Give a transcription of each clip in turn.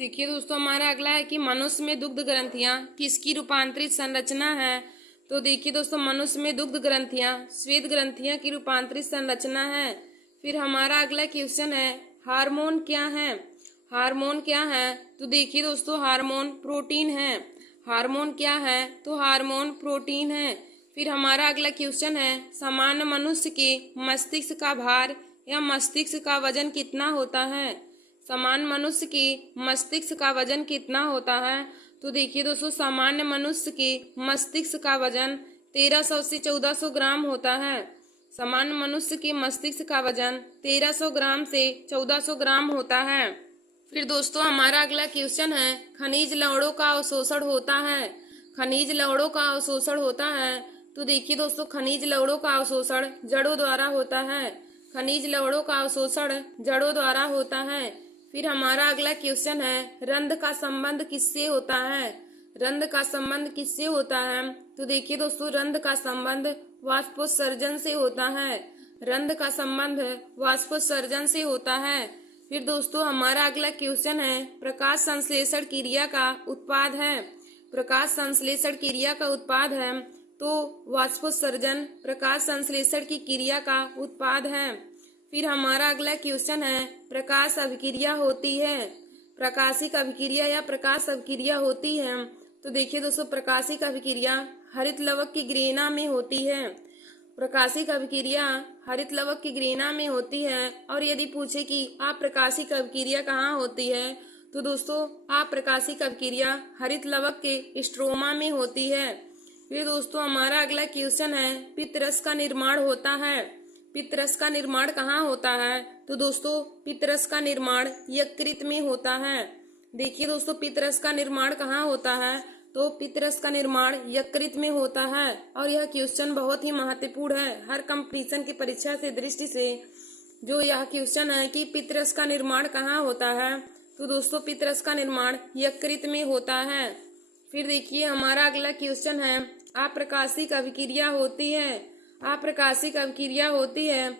देखिए दोस्तों, हमारा अगला है कि मनुष्य में दुग्ध ग्रंथियां किसकी रूपांतरित संरचना है। तो देखिए दोस्तों, मनुष्य में दुग्ध ग्रंथियां श्वेत ग्रंथियां की रूपांतरित संरचना है। फिर हमारा अगला क्वेश्चन है, हार्मोन क्या है। हार्मोन क्या है? तो देखिए दोस्तों, हार्मोन प्रोटीन है। हार्मोन क्या है? तो हार्मोन प्रोटीन है। फिर हमारा अगला क्वेश्चन है, सामान्य मनुष्य के मस्तिष्क का भार या मस्तिष्क का वजन कितना होता है। सामान्य मनुष्य के मस्तिष्क का वजन कितना होता है। तो देखिए दोस्तों, सामान्य मनुष्य के मस्तिष्क का वजन 1300 से 1400 ग्राम होता है। सामान्य मनुष्य के मस्तिष्क का वजन 1300 ग्राम से 1400 ग्राम होता है। फिर दोस्तों, हमारा अगला क्वेश्चन है, खनिज लवणों का अवशोषण होता है। खनिज लवणों का अवशोषण होता है। तो देखिए दोस्तों, खनिज लवणों का अवशोषण जड़ों द्वारा होता है। खनिज लवणों का अवशोषण जड़ों द्वारा होता है। फिर हमारा अगला क्वेश्चन है, रंध्र का संबंध किससे होता है। रंध्र का संबंध किससे होता है। तो देखिए दोस्तों, रंध्र का संबंध वाष्पोत्सर्जन से होता है। रंध्र का संबंध वाष्पोत्सर्जन से होता है। फिर दोस्तों, हमारा अगला क्वेश्चन है, प्रकाश संश्लेषण क्रिया का उत्पाद है। प्रकाश संश्लेषण क्रिया का उत्पाद है। तो वाष्पोत्सर्जन प्रकाश संश्लेषण की क्रिया का उत्पाद है। फिर हमारा अगला क्वेश्चन है, प्रकाश अभिक्रिया होती है। प्रकाशिक अभिक्रिया या प्रकाश अभिक्रिया होती है। तो देखिए दोस्तों, प्रकाशिक अभिक्रिया हरित लवक की ग्रेना में होती है। प्रकाशिक अभिक्रिया हरित लवक की ग्रेना में होती है। और यदि पूछे कि अप्रकाशिक अभिक्रिया कहाँ होती है, तो दोस्तों अप्रकाशिक अभिक्रिया हरित लवक के स्ट्रोमा में होती है। फिर दोस्तों, हमारा अगला क्वेश्चन है, पित्तरस का निर्माण होता है। पित्तरस का निर्माण कहाँ होता है। तो दोस्तों, पित्तरस का निर्माण यकृत में होता है। देखिए दोस्तों, पित्तरस का निर्माण कहाँ होता है। तो पित्तरस का निर्माण यकृत में होता है। और यह क्वेश्चन बहुत ही महत्वपूर्ण है हर कंपटीशन की परीक्षा से दृष्टि से। जो यह क्वेश्चन है कि पित्तरस का निर्माण कहाँ होता है, तो दोस्तों पित्तरस का निर्माण यकृत में होता है। फिर देखिए, हमारा अगला क्वेश्चन है, अप्रकाशिक अभिक्रिया होती है। अप्रकाशिक अभिक्रिया होती है।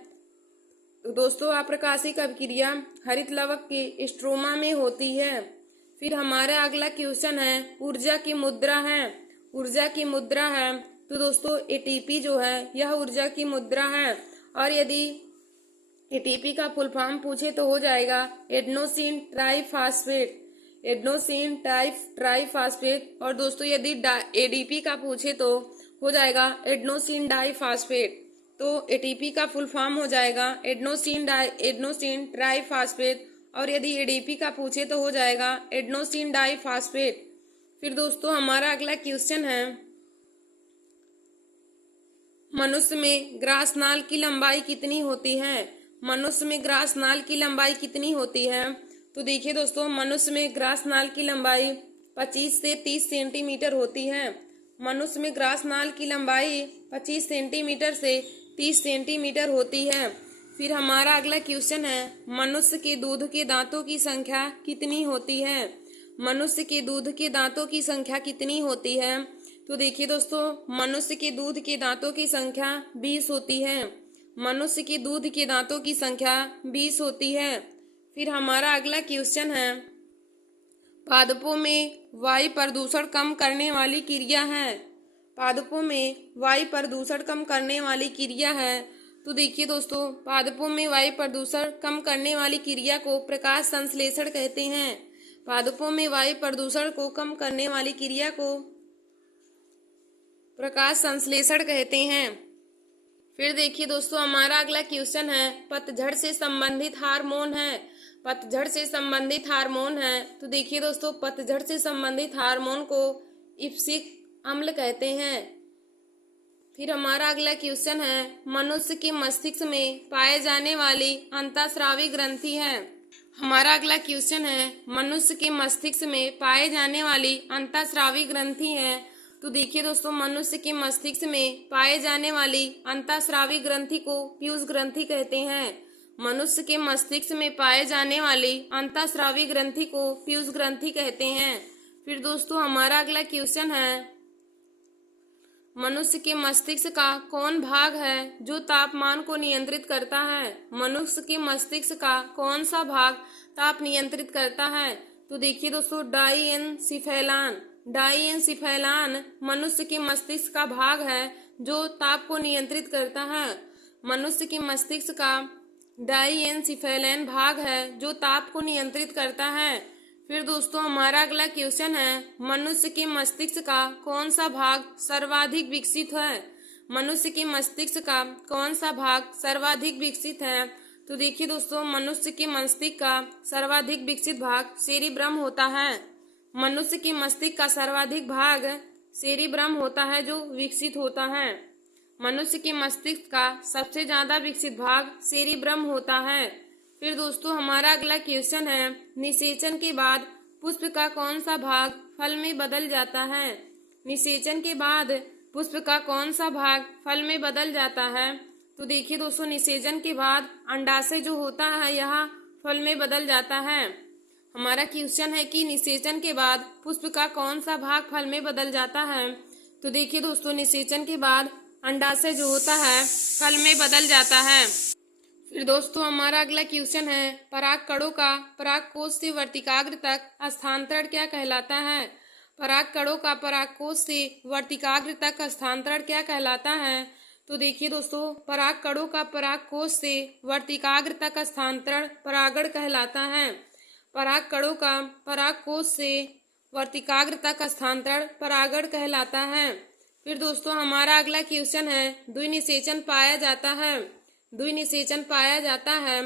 तो दोस्तों, अप्रकाशिक अभिक्रिया हरित लवक के स्ट्रोमा में होती है। फिर हमारा अगला क्वेश्चन है, ऊर्जा की मुद्रा है। ऊर्जा की मुद्रा है। तो दोस्तों, एटीपी जो है यह ऊर्जा की मुद्रा है। और यदि एटीपी का फुल फॉर्म पूछे तो हो जाएगा एडेनोसिन ट्राइफॉस्फेट। Adenosine triphosphate. और दोस्तों, यदि एडीपी का पूछे तो हो जाएगा एडेनोसिन डाइफॉस्फेट। तो एटीपी का फुल फॉर्म हो जाएगा एडेनोसिन ट्राइफॉस्फेट। और यदि एडीपी का पूछे तो हो जाएगा एडेनोसिन डाइफॉस्फेट। फिर दोस्तों, हमारा अगला क्वेश्चन है, मनुष्य में ग्रास नाल की लंबाई कितनी होती है। मनुष्य में ग्रास नाल की लंबाई कितनी होती है। तो देखिए दोस्तों, मनुष्य में ग्रास नाल की लंबाई 25 से 30 सेंटीमीटर होती है। मनुष्य में ग्रास नाल की लंबाई 25 सेंटीमीटर से 30 सेंटीमीटर होती है। फिर हमारा अगला क्वेश्चन है, मनुष्य के दूध के दांतों की संख्या कितनी होती है। मनुष्य के दूध के दांतों की संख्या कितनी होती है। तो देखिए दोस्तों, मनुष्य के दूध के दांतों की संख्या 20 होती है। मनुष्य के दूध के दांतों की संख्या 20 होती है। फिर हमारा अगला क्वेश्चन है, पादपों में वायु प्रदूषण कम करने वाली क्रिया है। पादपों में वायु प्रदूषण कम करने वाली क्रिया है। तो देखिए दोस्तों, पादपों में वायु प्रदूषण कम करने वाली क्रिया को प्रकाश संश्लेषण कहते हैं। पादपों में वायु प्रदूषण को कम करने वाली क्रिया को प्रकाश संश्लेषण कहते हैं। फिर देखिए दोस्तों, हमारा अगला क्वेश्चन है, पतझड़ से संबंधित हार्मोन है। पतझड़ से संबंधित हार्मोन है। तो देखिए दोस्तों, पतझड़ से संबंधित हार्मोन को इप्सिक अम्ल कहते हैं। फिर हमारा अगला क्वेश्चन है, मनुष्य के मस्तिष्क में पाए जाने वाली अंतःस्रावी ग्रंथि है। हमारा अगला क्वेश्चन है, मनुष्य के मस्तिष्क में पाए जाने वाली अंतःस्रावी ग्रंथि है। तो देखिए दोस्तों, मनुष्य के मस्तिष्क में पाए जाने वाली अंतःस्रावी ग्रंथि को पीयूष ग्रंथि कहते हैं। मनुष्य के मस्तिष्क में पाए जाने वाली अंतःस्रावी ग्रंथि को पीयूष ग्रंथि कहते हैं। फिर दोस्तों, हमारा अगला क्वेश्चन है, मनुष्य के मस्तिष्क का कौन भाग है जो तापमान को नियंत्रित करता है। मनुष्य के मस्तिष्क का कौन सा भाग ताप नियंत्रित करता है। तो देखिए दोस्तों डाइएनसिफेलान। डाइएनसिफेलान मनुष्य के मस्तिष्क का भाग है जो ताप को नियंत्रित करता है। मनुष्य के मस्तिष्क का डाइएनसिफेलान भाग है जो ताप को नियंत्रित करता है। फिर दोस्तों हमारा अगला क्वेश्चन है, मनुष्य के मस्तिष्क का कौन सा भाग सर्वाधिक विकसित है? मनुष्य के मस्तिष्क का कौन सा भाग सर्वाधिक विकसित है? तो देखिए दोस्तों मनुष्य के मस्तिष्क का सर्वाधिक विकसित भाग सेरिब्रम होता है। मनुष्य के मस्तिष्क का सर्वाधिक भाग सेरिब्रम होता है जो विकसित होता है। मनुष्य के मस्तिष्क का सबसे ज्यादा विकसित भाग सेरिब्रम होता है। फिर दोस्तों हमारा अगला क्वेश्चन है, निषेचन के बाद पुष्प का कौन सा भाग फल में बदल जाता है? निषेचन के बाद पुष्प का कौन सा भाग फल में बदल जाता है? तो देखिए दोस्तों निषेचन के बाद अंडाशय जो होता है यह फल में बदल जाता है। हमारा क्वेश्चन है कि निषेचन के बाद पुष्प का कौन सा भाग फल में बदल जाता है? तो देखिए दोस्तों निषेचन के बाद अंडाशय जो होता है फल में बदल जाता है। फिर दोस्तों हमारा अगला क्वेश्चन है, परागकणों का परागकोश से वर्तिकाग्र तक स्थानांतरण क्या कहलाता है? परागकणों का परागकोश से वर्तिकाग्र तक स्थानांतरण क्या कहलाता है? तो देखिए दोस्तों परागकणों का परागकोश से वर्तिकाग्र तक स्थानांतरण परागण कहलाता है। परागकणों का परागकोश से वर्तिकाग्र तक स्थानांतरण परागण कहलाता है। फिर दोस्तों हमारा अगला क्वेश्चन है, द्विनिषेचन पाया जाता है। द्विनिषेचन पाया जाता है।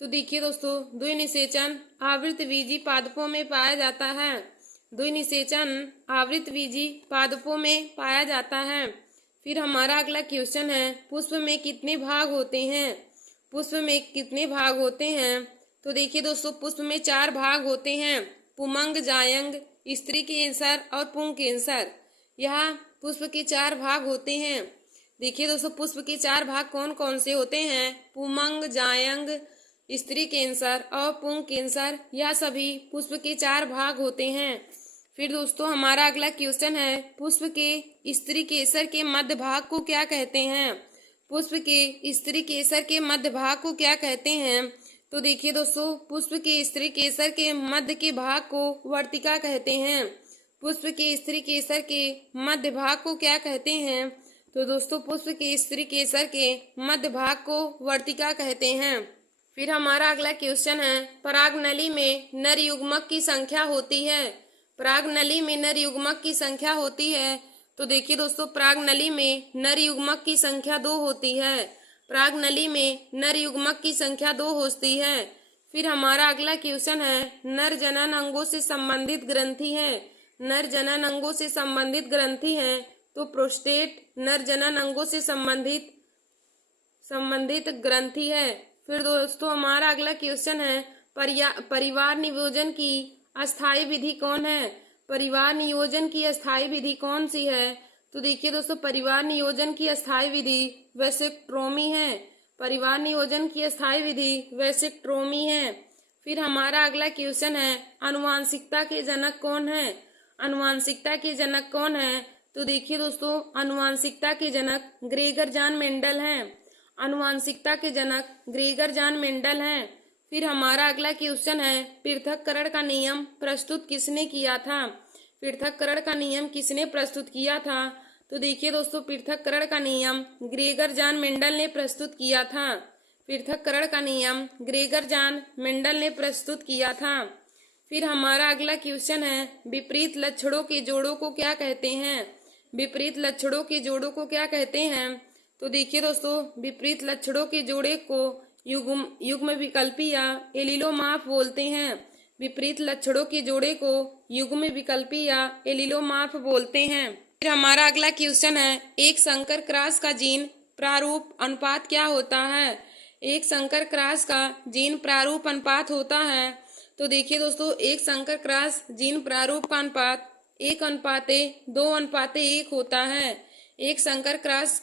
तो देखिए दोस्तों द्विनिषेचन आवृतबीजी पादपों में पाया जाता है। द्विनिषेचन आवृतबीजी पादपों में पाया जाता है। फिर हमारा अगला क्वेश्चन है, पुष्प में कितने भाग होते हैं? पुष्प में कितने भाग होते हैं? तो देखिए दोस्तों पुष्प में 4 भाग होते हैं, पुमंग, जायंग, स्त्री केसर और पुंकेसर। यह पुष्प के 4 भाग होते हैं। देखिए दोस्तों पुष्प के 4 भाग कौन कौन से होते हैं? पुमंग, जायंग, स्त्री केसर और पुंकेसर, यह सभी पुष्प के 4 भाग होते हैं। फिर दोस्तों हमारा अगला क्वेश्चन है, पुष्प के स्त्री केसर के मध्य भाग को क्या कहते हैं? पुष्प के स्त्री केसर के मध्य भाग को क्या कहते हैं? तो देखिए दोस्तों पुष्प के स्त्री केसर के मध्य के भाग को वर्तिका कहते हैं। पुष्प के स्त्री केसर के मध्य भाग को क्या कहते हैं? तो दोस्तों पुष्प के स्त्री केसर के मध्य भाग को वर्तिका कहते हैं। फिर हमारा अगला क्वेश्चन है, परागनली में नर युग्मक की संख्या होती है। परागनली में नर युग्मक की संख्या होती है। तो देखिए दोस्तों परागनली में नर युग्मक की संख्या 2 होती है। परागनली में नर युग्मक की संख्या 2 होती है। फिर हमारा अगला क्वेश्चन है, नर जनन अंगों से संबंधित ग्रंथि है। नर जनन अंगों से संबंधित ग्रंथि है। तो प्रोस्टेट नर जनन अंगों से संबंधित ग्रंथि है। फिर दोस्तों हमारा अगला क्वेश्चन है, परिवार नियोजन की अस्थायी विधि कौन है? परिवार नियोजन की अस्थायी विधि कौन सी है? तो देखिए दोस्तों परिवार नियोजन की अस्थायी विधि वैसेक्टोमी है। परिवार नियोजन की अस्थायी विधि वैसेक्टोमी है। फिर हमारा अगला क्वेश्चन है, आनुवांशिकता के जनक कौन है? आनुवांशिकता के जनक कौन है? तो देखिए दोस्तों आनुवांशिकता के जनक ग्रेगर जॉन मेंडल हैं। आनुवांशिकता के जनक ग्रेगर जॉन मेंडल हैं। फिर हमारा अगला क्वेश्चन है, पृथक्करण का नियम प्रस्तुत किसने किया था? पृथक्करण का नियम किसने प्रस्तुत किया था? तो देखिए दोस्तों पृथक्करण का नियम ग्रेगर जॉन मेंडल ने प्रस्तुत किया था। पृथक्करण का नियम ग्रेगर जॉन मेंडल ने प्रस्तुत किया था। फिर हमारा अगला क्वेश्चन है, विपरीत लक्षणों के जोड़ों को क्या कहते हैं? विपरीत लक्षणों के जोड़ों को क्या कहते हैं? तो देखिए दोस्तों विपरीत लक्षणों के जोड़े को युग्म विकल्पी या एलिलोमार्फ बोलते हैं। विपरीत लक्षणों के जोड़े को युग्म विकल्पी या एलिलोमार्फ बोलते हैं। फिर हमारा अगला क्वेश्चन है, एक संकर क्रॉस का जीन प्रारूप अनुपात क्या होता है? एक संकर क्रॉस का जीन प्रारूप अनुपात होता है। तो देखिए दोस्तों एक संकर क्रॉस जीन प्रारूप का अनुपात 1:2:1 होता है। एक संकर क्रॉस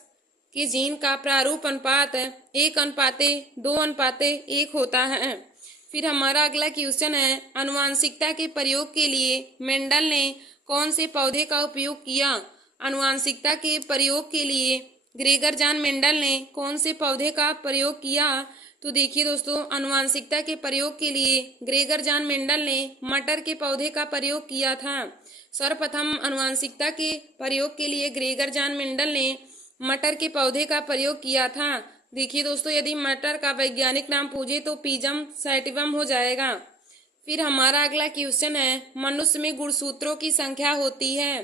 के जीन का प्रारूप अनुपात 1:2:1 होता है। फिर हमारा अगला क्वेश्चन है, आनुवांशिकता के प्रयोग के लिए मेंडल ने कौन से पौधे का उपयोग किया? आनुवांशिकता के प्रयोग के लिए ग्रेगर जॉन मेंडल ने कौन से पौधे का प्रयोग किया? तो देखिए दोस्तों, आनुवांशिकता के प्रयोग के लिए ग्रेगर जॉन मेंडल ने मटर के पौधे का प्रयोग किया था। सर्वप्रथम आनुवांशिकता के प्रयोग के लिए ग्रेगर जॉन मेंडल ने मटर के पौधे का प्रयोग किया था। देखिए दोस्तों, यदि मटर का वैज्ञानिक नाम पूछे तो पिजम सैटिवम हो जाएगा। फिर हमारा अगला क्वेश्चन है, मनुष्य में गुणसूत्रों की संख्या होती है।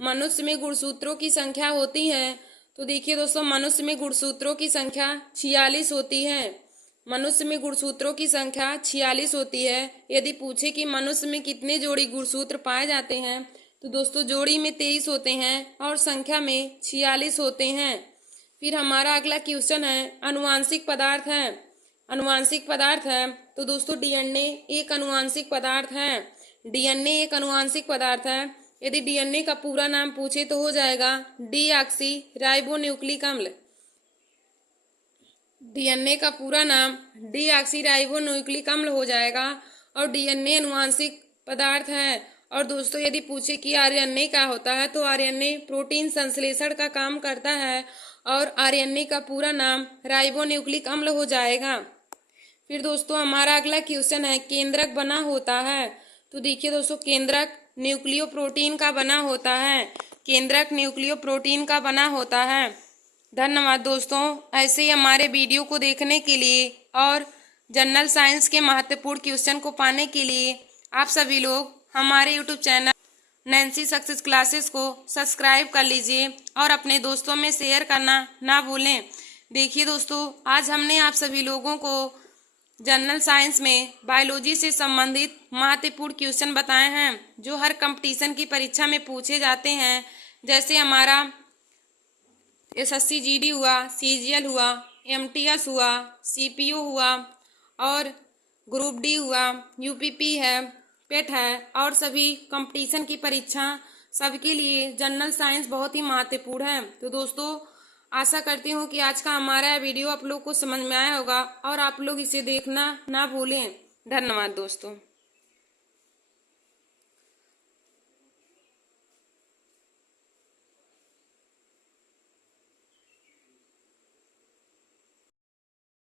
मनुष्य में गुणसूत्रों की संख्या होती है। तो देखिए दोस्तों, मनुष्य में गुणसूत्रों की संख्या 46 होती है। मनुष्य में गुणसूत्रों की संख्या 46 होती है। यदि पूछे कि मनुष्य में कितने जोड़ी गुणसूत्र पाए जाते हैं, तो दोस्तों जोड़ी में 23 होते हैं और संख्या में 46 होते हैं। फिर हमारा अगला क्वेश्चन है, अनुवांशिक पदार्थ है। अनुवांशिक पदार्थ है तो दोस्तों डीएनए एक अनुवांशिक पदार्थ है। डीएनए एक अनुवांशिक पदार्थ है। यदि डीएनए का पूरा नाम पूछे तो हो जाएगा डीऑक्सी राइबोन्यूक्लिक अम्ल। डीएनए का पूरा नाम डीऑक्सी राइबोन्यूक्लिक अम्ल हो जाएगा और डीएनए अनुवांशिक पदार्थ है। और दोस्तों यदि पूछे कि आरएनए क्या होता है, तो आरएनए प्रोटीन संश्लेषण का काम करता है और आरएनए का पूरा नाम राइबोन्यूक्लिक अम्ल हो जाएगा। फिर दोस्तों हमारा अगला क्वेश्चन है, केंद्रक बना होता है। तो देखिए दोस्तों, केंद्रक न्यूक्लियोप्रोटीन का बना होता है। केंद्रक न्यूक्लियोप्रोटीन का बना होता है। धन्यवाद दोस्तों, ऐसे ही हमारे वीडियो को देखने के लिए और जनरल साइंस के महत्वपूर्ण क्वेश्चन को पाने के लिए आप सभी लोग हमारे YouTube channel Nancy success classes को सब्सक्राइब कर लीजिए और अपने दोस्तों में शेयर करना ना भूलें। देखिए दोस्तों, आज हमने आप सभी लोगों को जनरल साइंस में बायोलॉजी से संबंधित महत्वपूर्ण क्वेश्चन बताए हैं जो हर कंपटीशन की परीक्षा में पूछे जाते हैं। जैसे हमारा एसएससी जीडी हुआ, सीजीएल हुआ, एमटीएस हुआ, सीपीओ हुआ और ग्रुप डी हुआ, यूपीपी है, पेट है और सभी कंपटीशन की परीक्षा सबके लिए जनरल साइंस बहुत ही महत्वपूर्ण है। तो दोस्तों आशा करती हूँ कि आज का हमारा वीडियो आप लोग को समझ में आया होगा और आप लोग इसे देखना ना भूलें। धन्यवाद दोस्तों।